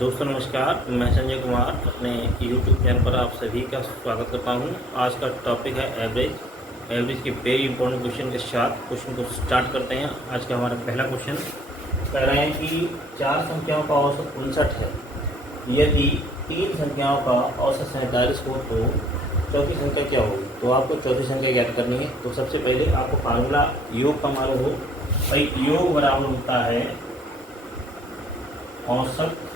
दोस्तों नमस्कार, मैं संजय कुमार अपने YouTube चैनल पर आप सभी का स्वागत करता हूं। आज का टॉपिक है एवरेज के वेरी इंपॉर्टेंट क्वेश्चन के साथ क्वेश्चन को स्टार्ट करते हैं। आज का हमारा पहला क्वेश्चन कह रहे हैं कि 4 संख्याओं का औसत 59 है। यदि 3 संख्याओं का औसत 47 हो तो चौथी संख्या क्या होगी। तो आपको चौथी संख्या ज्ञात करनी है। तो सबसे पहले आपको फार्मूला योग का मालूम हो। भाई योग बराबर होता है औसत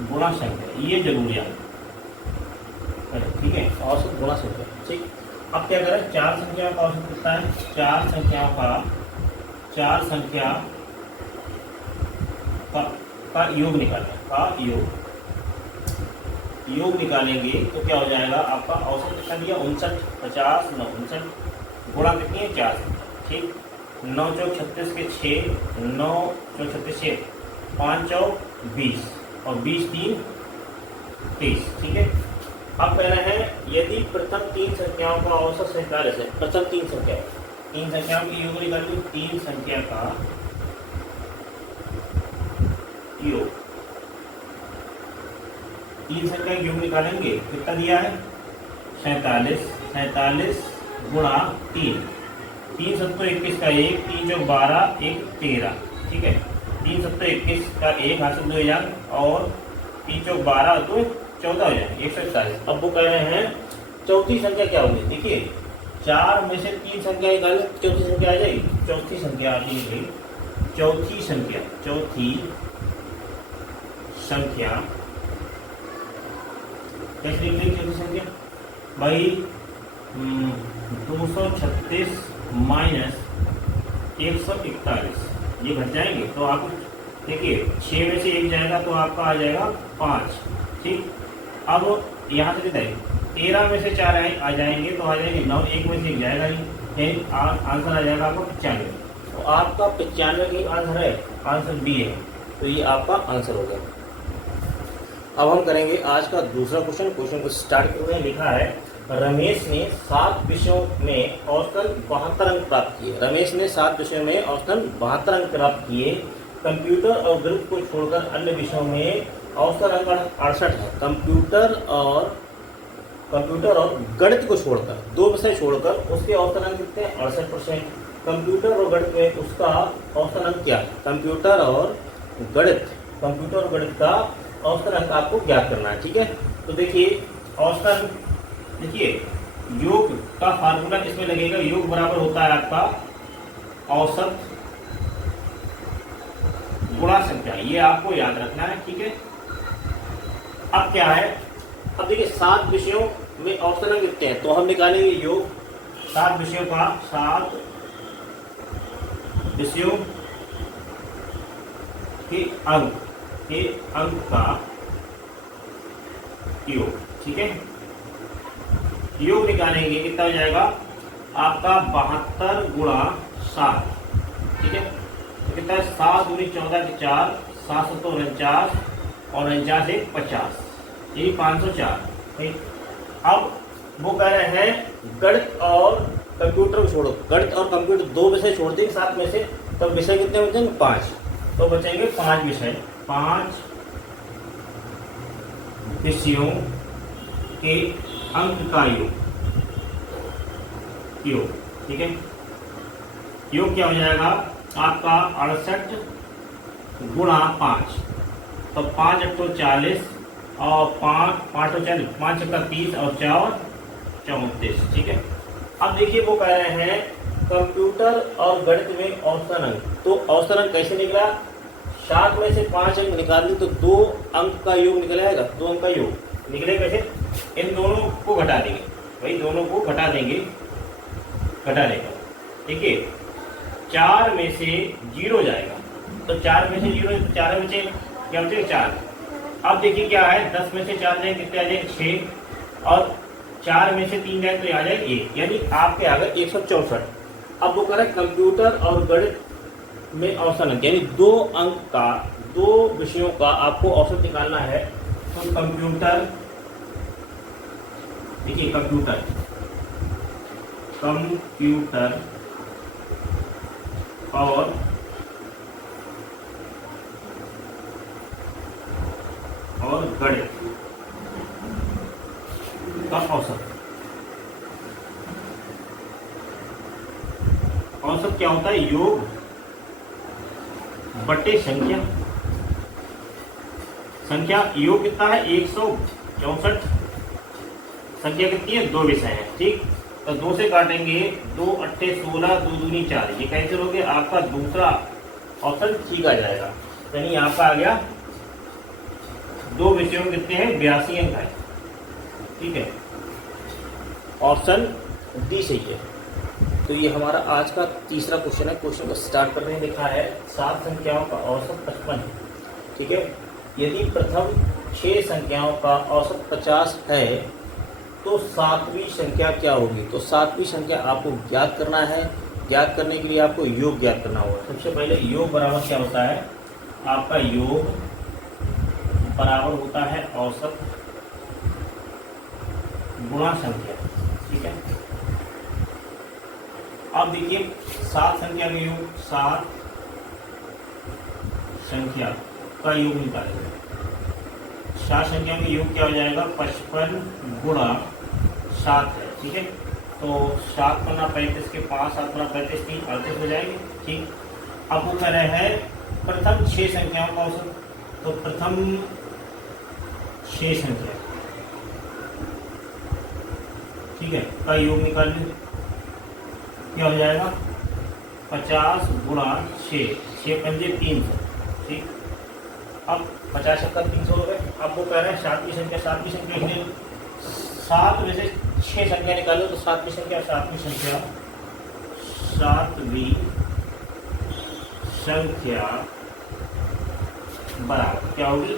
गुणा संख्या, ये जरूर याद है, ठीक है। औसत गुणा संख्या, ठीक। अब क्या करें, 4 संख्याओं का औसत कितना है। 4 संख्या का योग निकालें, का योग निकालेंगे तो क्या हो जाएगा। आपका औसत कितना दिया 59, 50 9 59 गुणा कितनी है 4, ठीक। 9 चौक 36 के 6, 9 चौक 36 6, 5 चौक 20 और 20 3 30, ठीक है। अब कह रहे हैं यदि प्रथम 3 संख्याओं का औसत 47 है। प्रथम 3 संख्याओं की योग निकालिए। 3 संख्या का योग, 3 संख्या का योग निकालेंगे, कितना दिया है 47 गुणा 3, 3 7 21 का 1, 3 चौक 12 1 13, ठीक है। 3 7 21 का 1 हासिल 2000 और 3 चौक 12 2 14 हो जाए 141। अब वो कह रहे हैं चौथी संख्या क्या होगी। देखिए 4 में से 3 संख्या निकाले, चौथी संख्या आ जाएगी। चौथी संख्या आती है, चौथी संख्या कैसे लिखेंगे। चौथी संख्या भाई 236 माइनस 141, ये घट जाएंगे तो आप देखिए 6 में से 1 जाएगा तो आपका आ जाएगा 5, ठीक। अब यहाँ से कितना है 13 में से 4 आ जाएंगे तो आ जाएंगे 9, 1 में से 1 जाएगा ही, आंसर आ जाएगा आपका 95। तो आपका 95 की आंसर है, आंसर बी है। तो ये आपका आंसर हो गया। अब हम करेंगे आज का दूसरा क्वेश्चन को स्टार्ट करते हैं। लिखा है रमेश ने 7 विषयों में औसतन 72 अंक प्राप्त किए। रमेश ने 7 विषयों में औसतन 72 अंक प्राप्त किए। कंप्यूटर और गणित को छोड़कर अन्य विषयों में औसतन अंक 68 है। कंप्यूटर और गणित को छोड़कर, 2 विषय छोड़कर उसके औसतन अंक कितने हैं 68%। कंप्यूटर और गणित में उसका औसतन अंक क्या है। कंप्यूटर और गणित का औसतन अंक आपको ज्ञात करना है, ठीक है। तो देखिए औसतन, देखिए योग का फार्मूला इसमें लगेगा। योग बराबर होता है आपका औसत गुणा संख्या, ये आपको याद रखना है, ठीक है। अब क्या है, अब देखिए 7 विषयों में औसतन अंक कितने हैं तो हम निकालेंगे योग 7 विषयों का, 7 विषयों के अंक का योग, ठीक है। योग निकालेंगे कितना हो जाएगा आपका 72 गुणा 7, ठीक है। तो कितना है 7 दूनी 14 के 4, 7 7 49 और 49 1 50, ये 504, ठीक। अब वो कह रहे हैं गणित और कंप्यूटर को छोड़ो। गणित और कंप्यूटर 2 विषय छोड़ देंगे 7 में से, तो विषय कितने बचेंगे 5, तो बचेंगे 5 विषय। 5 विषयों के अंक का योग, ठीक है। योग क्या हो जाएगा आपका 68 गुणा 5, तो 5 8 40 और 5 5 40, 5 30 और 4 34, ठीक है। अब देखिए वो कह रहे हैं कंप्यूटर और गणित में औसतन अंक, तो औसतन अंक कैसे निकला। 7 में से 5 अंक निकाल ली तो 2 अंक का योग निकल आएगा। 2 अंक का योग निकले कैसे, इन दोनों को घटा देंगे, भाई दोनों को घटा देंगे, ठीक है। 4 में से 0 जाएगा तो 4 में से 0, 4 में से क्या बचेगा 4। अब देखिए क्या है 10 में से 4 जाएंगे कितने आ जाएंगे 6 और 4 में से 3 जाए तो आ जाएगा 1, यानी आपके आ गए 164। अब वो करें कंप्यूटर और गणित में औसतन अंक, यानी 2 अंक का, 2 विषयों का आपको औसत निकालना है। तो कंप्यूटर, देखिए कंप्यूटर और और गणित का औसत। औसत क्या होता है? योग बटे संख्या। संख्या योग कितना है? 164। संख्या कितनी है? 2 विषय है, ठीक। तो 2 से काटेंगे, 2 अट्ठे 16, 2 दूनी 4, ये कैंसिल हो गया। आपका दूसरा ऑप्शन ठीक आ जाएगा, यानी आपका आ गया 2 विषयों में कितने हैं? 82 अंक है, ठीक है। ऑप्शन डी सही है। तो ये हमारा आज का तीसरा क्वेश्चन है। क्वेश्चन को स्टार्ट करने में लिखा है 7 संख्याओं का औसत 55 है, ठीक है। यदि प्रथम 6 संख्याओं का औसत 50 है तो 7वीं संख्या क्या होगी? तो 7वीं संख्या आपको ज्ञात करना है। ज्ञात करने के लिए आपको योग ज्ञात करना होगा। सबसे पहले योग बराबर क्या होता है? आपका योग बराबर होता है औसत गुणा संख्या, ठीक है। अब देखिए 7 संख्या का योग, 7 संख्या का योग निकालेंगे। 7 संख्या में योग क्या हो जाएगा? 55 गुणा 7 है, ठीक है। तो 7 गुना 35 के 5, 7 गुना 35, 3 38 हो जाएंगे, ठीक। अब वो कह रहे हैं प्रथम 6 संख्याओं का औसत। तो प्रथम 6 संख्या, ठीक है, का योग निकाल लें। क्या हो जाएगा? 50 गुणा 6, 6 पंजे 300, ठीक। अब 50 का 300 हो गए। अब वो कह रहे हैं 7वीं संख्या। 7वीं संख्या के लिए 7 में से 6 संख्या निकालो, तो 7वीं संख्या 7वीं संख्या 7वीं संख्या बराबर क्या होगी?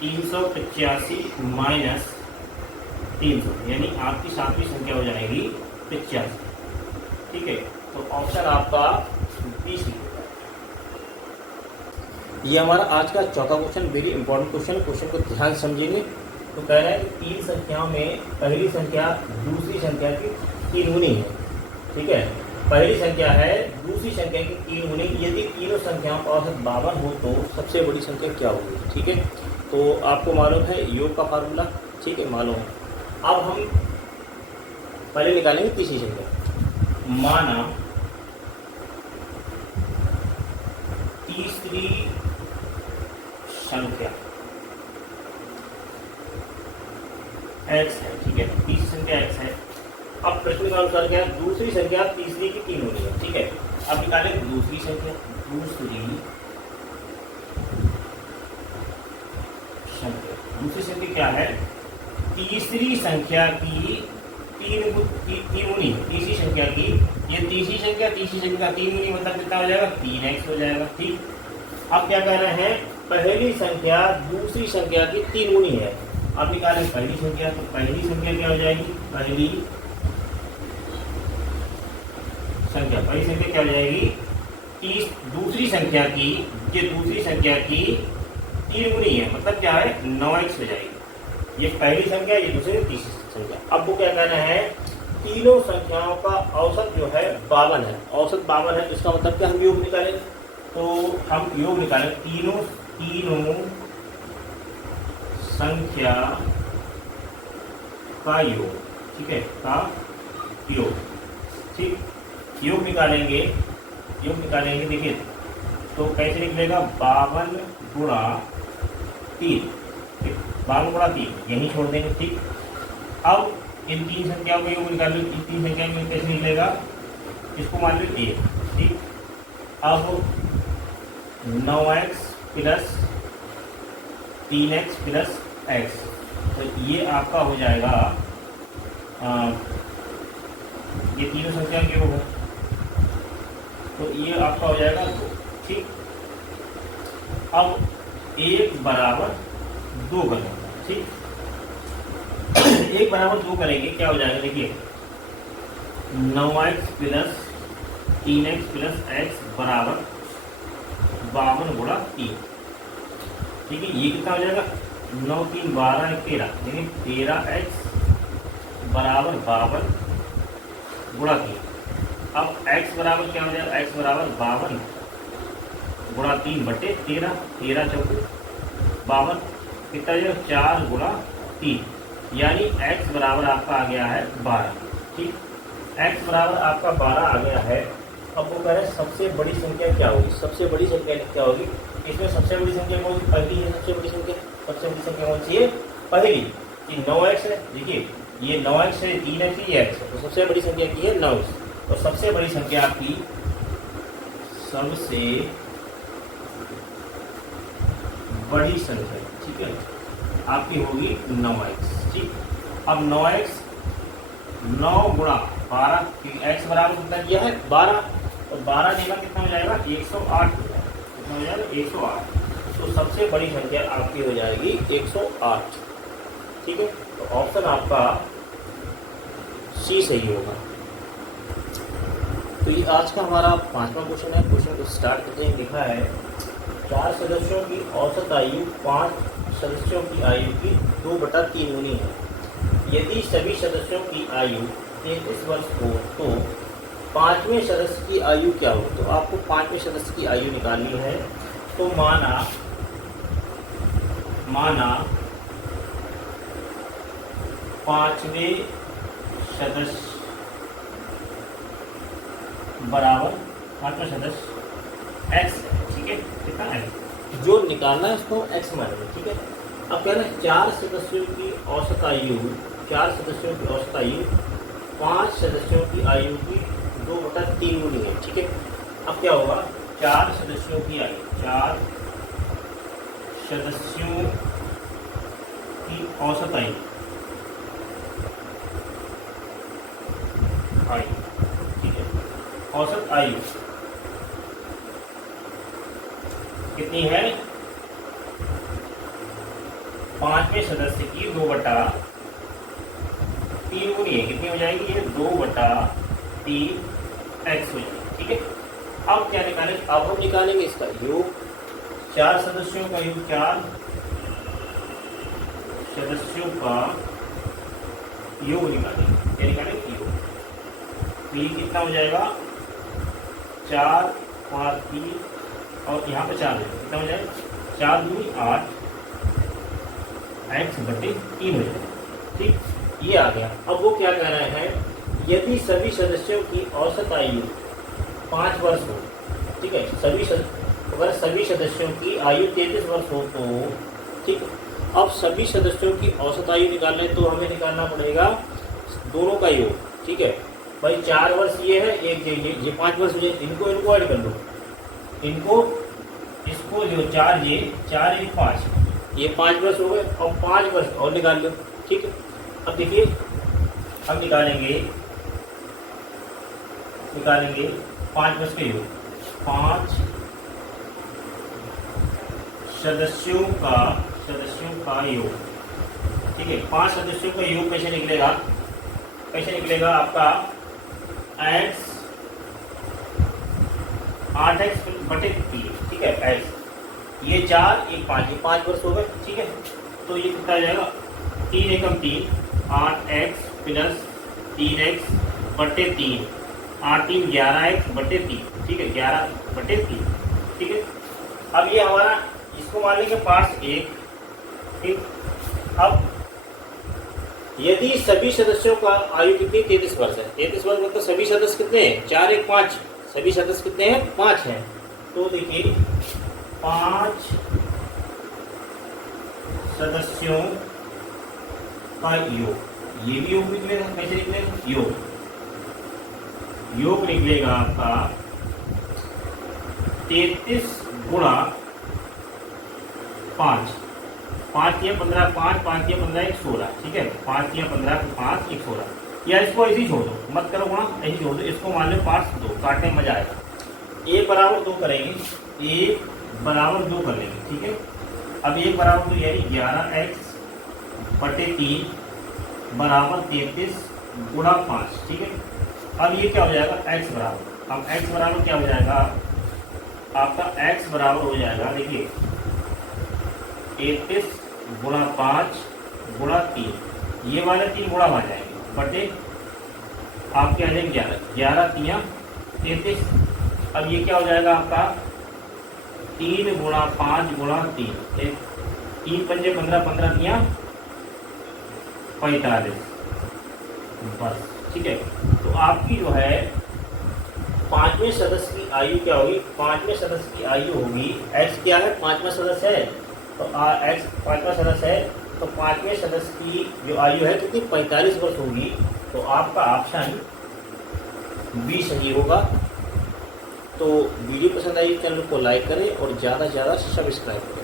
385 माइनस 300, यानी आपकी 7वीं संख्या हो जाएगी 85, ठीक है। तो ऑप्शन आपका 20 लिखा। ये हमारा आज का चौथा question, very important question. Question को ध्यान समझेंगे। तो कह रहा है कि 3 संख्याओं में पहली संख्या दूसरी संख्या की 3 गुनी है, ठीक है। पहली संख्या है दूसरी संख्या की 3 गुनी। यदि तीनों संख्याओं का औसत 52 हो तो सबसे बड़ी संख्या क्या होगी, ठीक है। तो आपको मालूम है योग का फार्मूला, ठीक है, मालूम है। अब हम पहले निकालेंगे तीसरी संख्या। माना तीसरी संख्या x है, ठीक है। तीसरी संख्या x है। अब प्रश्न का अनुसार क्या है? दूसरी संख्या तीसरी की 3 होनी है, ठीक है। अब निकालें दूसरी संख्या। दूसरी संख्या क्या है? तीसरी संख्या की 3 गुनी है, तीसरी संख्या की। ये तीसरी संख्या 3 गुनी, मतलब कितना हो जाएगा? 3x हो जाएगा, ठीक। अब क्या कह रहे हैं? पहली संख्या दूसरी संख्या की 3 गुनी है। अब निकालें पहली संख्या। तो पहली संख्या क्या हो जाएगी? पहली संख्या क्या हो जाएगी? दूसरी संख्या की, ये दूसरी संख्या की 3 गुनी है, मतलब क्या है? 9x हो जाएगी। ये पहली संख्या, ये दूसरी, तीसरी संख्या। अब वो क्या कहना है? तीनों संख्याओं का औसत जो है 52 है। औसत 52 है, इसका मतलब क्या? हम योग निकालेंगे। तो हम योग निकालें तीनों संख्या का योग, ठीक है, का योग, ठीक। योग निकालेंगे। देखिए तो कैसे निकलेगा? 52 गुणा 3, 52 गुणा 3 यहीं छोड़ देंगे, ठीक। अब इन 3 संख्याओं का योग निकाल लो। इन 3 संख्या में कैसे निकलेगा? इसको मान लो 1, ठीक। अब 9x plus 3x plus x, तो ये आपका हो जाएगा, ये तीनों संख्या के योग है, तो ये आपका हो जाएगा 2, ठीक। अब 1 बराबर 2 करेंगे, ठीक। 1 बराबर 2 करेंगे, क्या हो जाएगा? देखिए 9x plus 3x plus x बराबर 52 गुणा 3, ठीक है। ये कितना हो जाएगा? 9 3 12 1 13, यानी 13x बराबर 52 गुणा 3। अब x बराबर क्या हो जाएगा? x बराबर 52 गुणा 3 बटे 13, 13 चौके 52, कितना जो 4 गुणा 3, यानी x बराबर आपका आ गया है 12। ठीक, x बराबर आपका 12 आ गया है। अब वो कह रहे हैं सबसे बड़ी संख्या क्या होगी, सबसे बड़ी संख्या क्या होगी। इसमें सबसे बड़ी संख्या कौन सी, पहली है सबसे बड़ी संख्या। सबसे बड़ी संख्या कौन सी है, पहली, कि 9x है। देखिए ये 9x है, 3x है, ये x है, तो सबसे बड़ी संख्या की है 9x। तो सबसे बड़ी संख्या आपकी, सबसे बड़ी संख्या, ठीक है, आपकी होगी 9x। ठीक, अब 9x 9 गुणा 12, x बराबर कितना किया है 12, तो 12 देगा कितना हो जाएगा 108 हो जाएगा। कितना हो जाएगा 108। तो सबसे बड़ी संख्या आपकी हो जाएगी 108। ठीक है, तो ऑप्शन आपका सी सही होगा। तो ये आज का हमारा 5वां क्वेश्चन है। क्वेश्चन को स्टार्ट करते हैं। लिखा है 4 सदस्यों की औसत आयु 5 सदस्यों की आयु की 2/3 गुनी है। यदि सभी सदस्यों की आयु 33 वर्ष हो तो 5वें सदस्य की आयु क्या हो। तो आपको 5वें सदस्य की आयु निकालनी है। तो माना 5वें सदस्य बराबर 5वां सदस्य x है। ठीक है, कितना है जो निकालना है उसको x मानेंगे। ठीक है, अब कह रहे हैं 4 सदस्यों की औसत आयु, 4 सदस्यों की औसत आयु 5 सदस्यों की आयु की 2/3 गुनी है। ठीक है, अब क्या होगा 4 सदस्यों की आयु, 4 सदस्यों की औसत आयु, ठीक है, औसत आयु कितनी है 5वें सदस्य की 2/3 गुनी है। कितनी हो जाएगी ये 2/3 x हो जाएगी। ठीक है, अब क्या निकालेंगे, अब हम निकालेंगे इसका योग। 4 सदस्यों का योग, 4 सदस्यों का योग निकालेंगे। क्या निकालेंगे योग, तो ये कितना हो जाएगा 4 5 3 और यहाँ पे 4 कितना हो जाएगा 4 दूनी 8 x/3 हो जाएगा। ठीक, ये आ गया। अब वो क्या कह रहे हैं, यदि सभी सदस्यों की औसत आयु 5 वर्ष हो। ठीक है, अगर सभी सदस्यों की आयु 33 वर्ष हो तो, ठीक, अब सभी सदस्यों की औसत आयु निकालना है तो हमें निकालना पड़ेगा दोनों का योग। ठीक है भाई, 4 वर्ष ये है, एक ये 5 वर्ष हो जाए, इनको ऐड कर लो, इसको जो 4 ये 4 1 5, ये 5 वर्ष हो गए, और 5 वर्ष और निकाल लो। ठीक है, अब देखिए, अब निकालेंगे 5 वर्ष के योग, 5 सदस्यों का योग। ठीक है, 5 सदस्यों का योग कैसे निकलेगा आपका x 8x/3। ठीक है, x ये 4 1 5, ये 5 वर्ष हो गए। ठीक है, तो ये कितना आ जाएगा 3 एकम 3, 8x + 3x/3, 8 3 11x/3। ठीक है, 11/3। ठीक है, अब ये हमारा, इसको मान लेंगे पार्ट्स 1। ठीक, अब यदि सभी सदस्यों का आयु कितनी 33 वर्ष है, 33 वर्ष मतलब सभी सदस्य कितने हैं 4 1 5, सभी सदस्य कितने हैं 5 हैं। तो देखिए 5 सदस्यों का योग, ये भी योग निकलेगा। कैसे निकलेगा योग निकलेगा आपका 33 गुणा 5, 5 या 15, 5 5 या 15 1 16। ठीक है, 5 या 15 5 1 16, या इसको ऐसे ही छोड़ दो, मत करो गुणा, ऐसे छोड़ दो। इसको मान लो पार्ट्स 2, काटने में मजा आएगा। 1 बराबर 2 करेंगे, 1 बराबर 2 कर लेंगे। ठीक है, अब 1 बराबर 2 यानी 11x/3 बराबर 33 गुणा 5। ठीक है, अब ये क्या हो जाएगा x बराबर, अब x बराबर क्या हो जाएगा आपका, x बराबर हो जाएगा, देखिए 33 गुणा 5 गुणा 3, ये वाले 3 गुणा आ जाएंगे, बटे आपके आ जाएंगे 11 3 33। अब ये क्या हो जाएगा आपका 3 गुणा 5 गुणा 3, 3 पंजे 15, 15 दिया 45, बस। ठीक है, तो आपकी जो है पांचवें सदस्य की आयु क्या होगी? पांचवें सदस्य की आयु होगी, एक्स क्या है? पांचवा सदस्य है, तो एक्स पांचवा सदस्य है, तो पांचवें सदस्य की जो आयु है कितनी? 45 वर्ष होगी। तो आपका ऑप्शन बी सही होगा। तो वीडियो पसंद आई, चैनल को लाइक करें और ज़्यादा से ज़्यादा सब्सक्राइब करें।